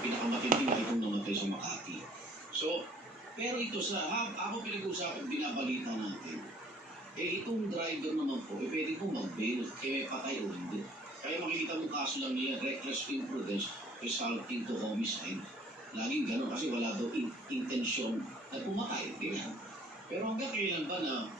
pinakamatindi na itong namatay sa Makati. So, pero ito ako pinag-usapan, binabalita natin, itong driver naman po, pwede pong mag-bail, may patay o hindi. Kaya makikita mong kaso lang nila, reckless imprudence resulting to homicide. Laging gano'n kasi wala daw intensyon na pumatay. Ganyan. Pero hanggang kailan ba na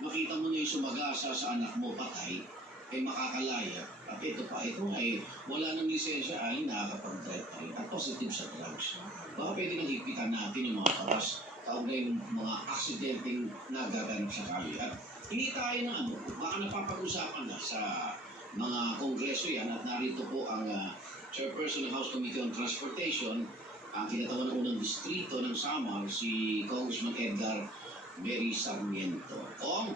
makita mo na yung sumagasa sa anak mo patay, ay makakalaya. At ito ay wala ng lisensya ay nakakapag-drive pa rin at positive sa drugs. Baka pwede nang hipitan natin yung mga karas kaugnay ng mga aksidenteng nagaganap sa kalye. At hindi tayo na baka napapag-usapan na sa mga kongreso yan at narito po ang Chairperson ng House Committee on Transportation, ang kinatawan ng unang distrito ng Samar, si Congressman Edgar Mary Sarmiento. Kong,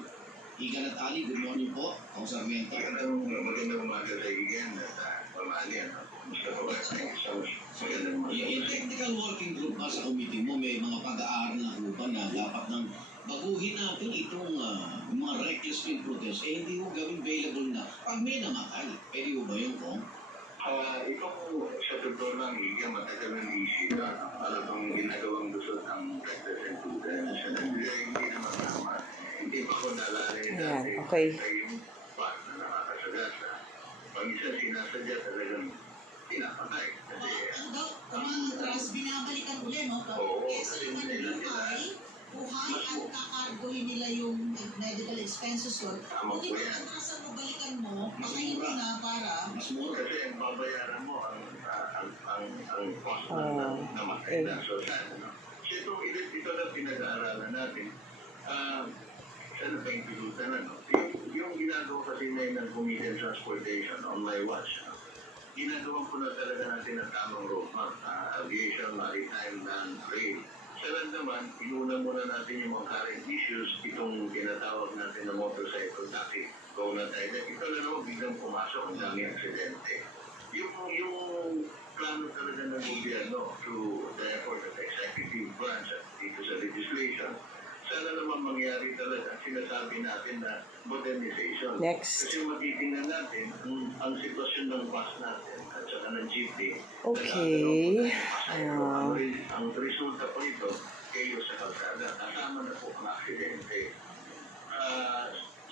Igan at Ali, good morning po. Kong Sarmiento. Magandang umaga sa Igan at pamali. Yung technical working group ba sa committee mo, may mga pag-aaral na upan na dapat nang baguhin natin itong mga reckless imprudence, hindi mo gawin available na pag may namatay. Pwede mo ba yung Kong? Ito po sa totoo lang, Igan, matagal ng issue na talagang ginagawang gusto ng reckless imprudence. Hindi naman tama. Hindi pa ko nalala Ayan, okay. yung part na nakakasagasa. Pag isa sinasadya talagang pinapatay. Ang trust, binabalikan ulit, no? Kasi naman yung buhay at kakargohin nila yung medical expenses ko. Kung hindi mo atrasan mo, balikan mo, pakayin mo na para... Kasi ang babayaran mo ang cost na namatay na. So, ito na pinag-aaralan natin. Sana pa yung pilutan na, no? Yung ginagawa kasi na ng Committee on Transportation on my watch, ginagawa po na talaga natin ang tamang roadmap, aviation, maritime, land, rail. Sana naman, inuna muna natin yung mga current issues, itong tinatawag natin na motorcycle traffic. Go na tayo. Ito na naman biglang pumasok, ang daming aksidente. Yung plano talaga ng gobyerno through the effort of the executive branch at dito sa legislation, sana naman mangyari talaga, sinasabi natin na modernization. Next. Kasi matitingnan natin ang sitwasyon ng bus natin at saka ng jeepney. Okay. Ang resulta po ito, kayo sa kalsada, kasama na po ang aksidente.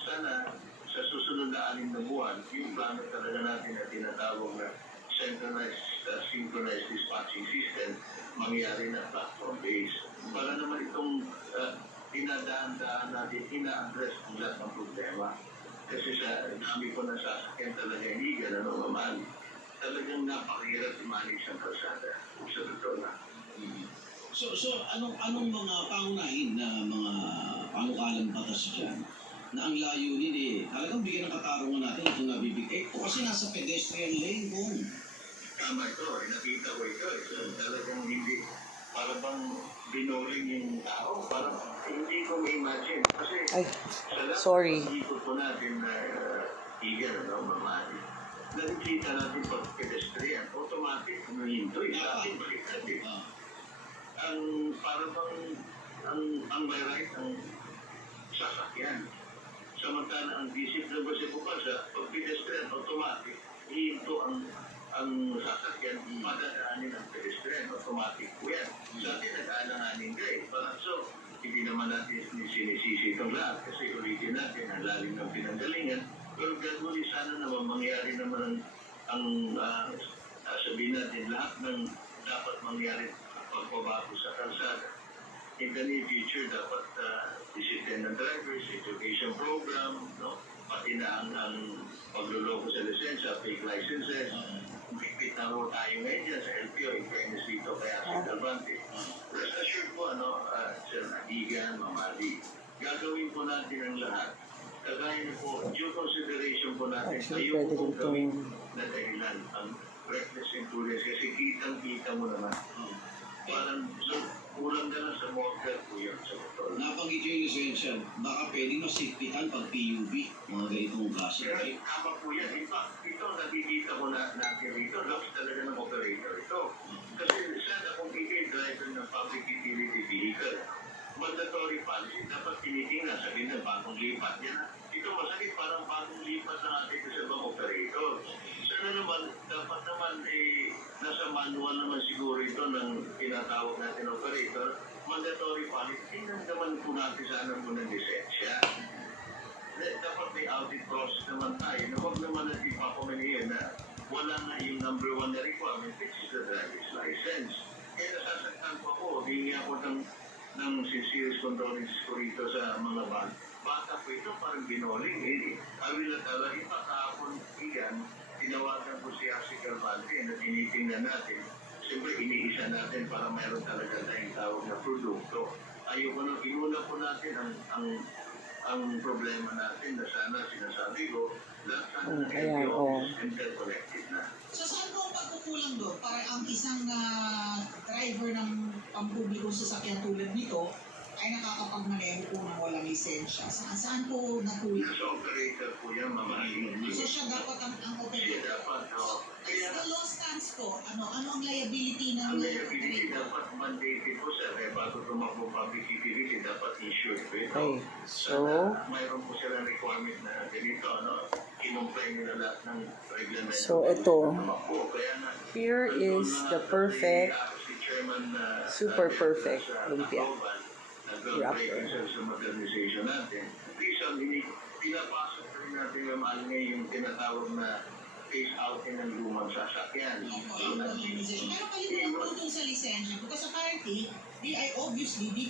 Sana sa susunod na 6 na buwan, yung plano talaga natin na tinatawag na centralized, synchronized dispatching system, mangyari na platform-based. Para naman itong dinadaan-daan natin, ina-address ang lahat ng problema. Kasi sa dami ko na sasakyan talaga hindi ganun mamali. Talagang napakahirap i-manage ang kalsada. Sa totoo na. So anong mga pangunahin na mga panukalang batas dyan na ang layunin talagang bigyan ng katarungan natin itong nabibigay. Kasi nasa pedestrian lane kung. Tama ito, nakita ko ito. Talagang hindi, para bang binoling yung tao, parang hindi ko ma-imagine. Kasi sorry. Sa ikot po natin na Igan, mamali. Nakikita natin pag pedestrian, automatic, humihinto, natin balikan din. Ang parang ang may right ang sasakyan. Samantala ang discipline kasi po sa pag pedestrian, automatic, hihinto ang sasakyan, madadaanin ang pedestrian, automatic po yan. Sa atin, nag-aalanganin kayo. Parang so, hindi naman natin sinisisi itong lahat kasi ulitin natin ang lalim ng pinanggalingan. Pero gano'n sana naman mangyari naman ang sabihin natin lahat ng dapat mangyari pagbabago sa kalsada. In the near future, dapat discipline ng drivers, education program, no? Pati na ang pagluloko sa lisensya, fake licenses. Bigpit na ro tayo ngayon dyan sa LTO, in fairness dito kaya sa Calvante. Rest assured po, Sir Igan, Mamali, gagawin po natin ang lahat. Kagaya niyo po, due consideration po natin, ayaw po pong gawin na dahilan ang reckless imprudence kasi kitang-kita mo naman. Parang kulang na lang sa motor po yun sa motor. Nabanggit yung lisensya, baka pwede masigpitan pag PUV, mga ganitong kaso. Tama po yan. In fact, ito nakikita ko natin rito, loss talaga ng operator ito. Kasi sana kung ikay driver ng public utility vehicle, mandatory policy, dapat tinitingnan, sabihin ng bagong lipat. Yan, ito masakit, parang bagong lipat na natin sa mga operator. Sana naman, dapat naman nasa manual naman siguro ito ng tinatawag natin operator, mandatory policy. Tingnan naman po natin sana muna ng lisensya. Dapat may audit process naman tayo. Na huwag naman natin papamanihin na wala na yung number 1 na requirement, which is the driver's license. Kaya nasasaktan po ako, hingi ako ng serious condolences ko rito sa mga bata po ito, parang binoling. Awil na talaga, ipakahapon iyan, tinawagan ko si Asi Calvante na tinitingnan natin. Siyempre, iniisa natin para mayroon talaga tayong tawag na produkto. Ayoko na, inuna po natin ang problema natin na sana sinasabi ko, lahat sana ayan, oh. interconnected na. So saan po ang pagkukulang doon? Para ang isang driver ng pampublikong sasakyan tulad nito ay nakakapagmaneho po ng walang lisensya. Saan po nakulang? Sa operator po yan, mamahalin. So siya dapat ang Siya operator. dapat, So, kaya as the law stands po, ano ang liability ng ang liability operator? dapat mandated po sa bago tumakbo public utility, dapat insured po ito. Okay. So, Mayroon po silang requirement na ganito, no? Kinumpay nila lahat ng reglamento. So, ito. Tumakbo. Kaya na, here is the perfect, si Chairman, super perfect lumpia. Nag-break sa modernization natin. Reason, pinapasok rin natin yung yung tinatawag na phase out ng lumang sasakyan. Pero kalimutan po dun sa lisensya. Because apparently, di ay obviously, di